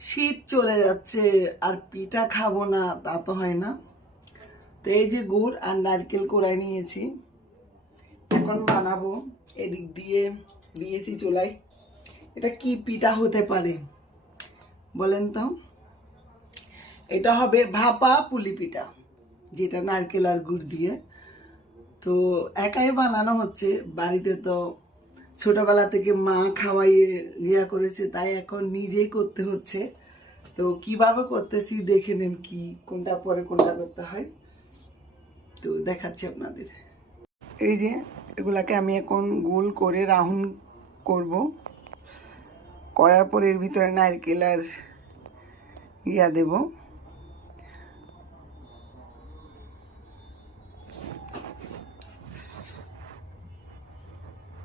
শীত চলে যাচ্ছে আর পিঠা খাবো না তা তো হয় না। তো এই যে গুড় আর নারকেল কোড়াই নিয়েছি, এখন বানাবো। এদিক দিয়ে দিয়েছি চুলায়। এটা কি পিঠা হতে পারে বলেন তো? এটা হবে ভাপা পুলি পিঠা, যেটা নারকেল আর গুড় দিয়ে। তো একাই বানানো হচ্ছে, বাড়িতে তো ছোটবেলা থেকে মা খাওয়াইয়ে ইয়া করেছে, তাই এখন নিজেই করতে হচ্ছে। তো কিভাবে করতেছি দেখে নেন, কি কোনটা পরে কোনটা করতে হয় তো দেখাচ্ছি আপনাদের। এই যে এগুলাকে আমি এখন গোল করে রাউন্ড করব, করার পর এর ভিতরে নারকেল আর ইয়া দেব।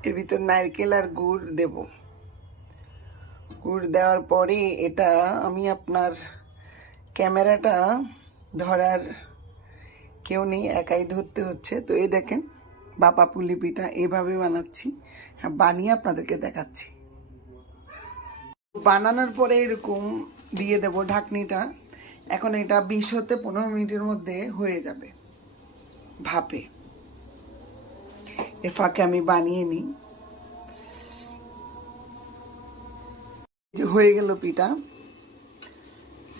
এর ভিতর নারকেল আর গুড় দেব। গুড় দেওয়ার পরে এটা আমি আপনার ক্যামেরাটা ধরার কেউ নেই, একাই ধরতে হচ্ছে। তো এই দেখেন বাপা পুলি পিঠা এভাবে বানাচ্ছি, বানিয়ে আপনাদেরকে দেখাচ্ছি। বানানোর পরে এরকম দিয়ে দেব ঢাকনিটা। এখন এটা 20 হতে 15 মিনিটের মধ্যে হয়ে যাবে ভাপে। এর ফাঁকে আমি বানিয়ে নিই। যে হয়ে গেল পিঠা,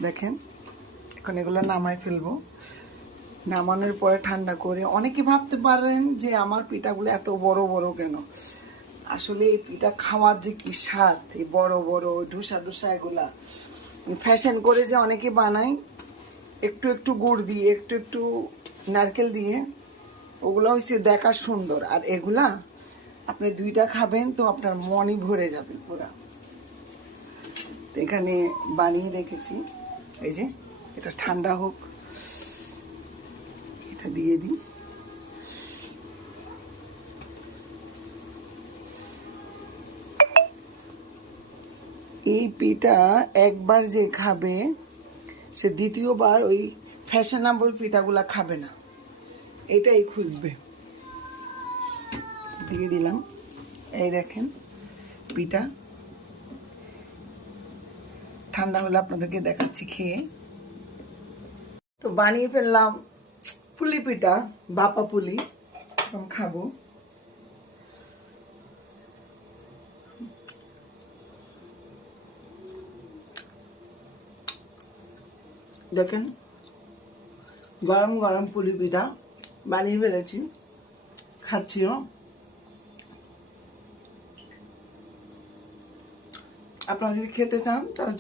দেখেন। এখন এগুলো নামাই ফেলবো। নামানোর পরে ঠান্ডা করে, অনেকে ভাবতে পারেন যে আমার পিঠাগুলো এত বড় বড় কেন। আসলে এই পিঠা খাওয়ার যে কি স্বাদ, এই বড় বড় ঢোসা ঢোসা এগুলা ফ্যাশন করে যে অনেকে বানায় একটু একটু গুড় দিয়ে, একটু একটু নারকেল দিয়ে, ওগুলো হচ্ছে দেখা সুন্দর। আর এগুলা আপনি দুইটা খাবেন তো আপনার মনই ভরে যাবে পুরা। তো এখানে বানিয়ে রেখেছি, এই যে এটা ঠান্ডা হোক, এটা দিয়ে দিই। এই পিঠা একবার যে খাবে সে দ্বিতীয়বার ওই ফ্যাশনেবল পিঠাগুলা খাবে না, এটাই খুঁজবে। দিয়ে দিলাম। এই দেখেন পিঠা ঠান্ডা হলে আপনাদেরকে দেখাচ্ছি খেয়ে। তো বানিয়ে ফেললাম পুলি পিঠা, বাপা পুলি। এখন খাবো। দেখেন গরম গরম পুলি পিঠা বানিয়ে ফেলেছি, খাচ্ছিও। আপনারা যদি খেতে চান তাহলে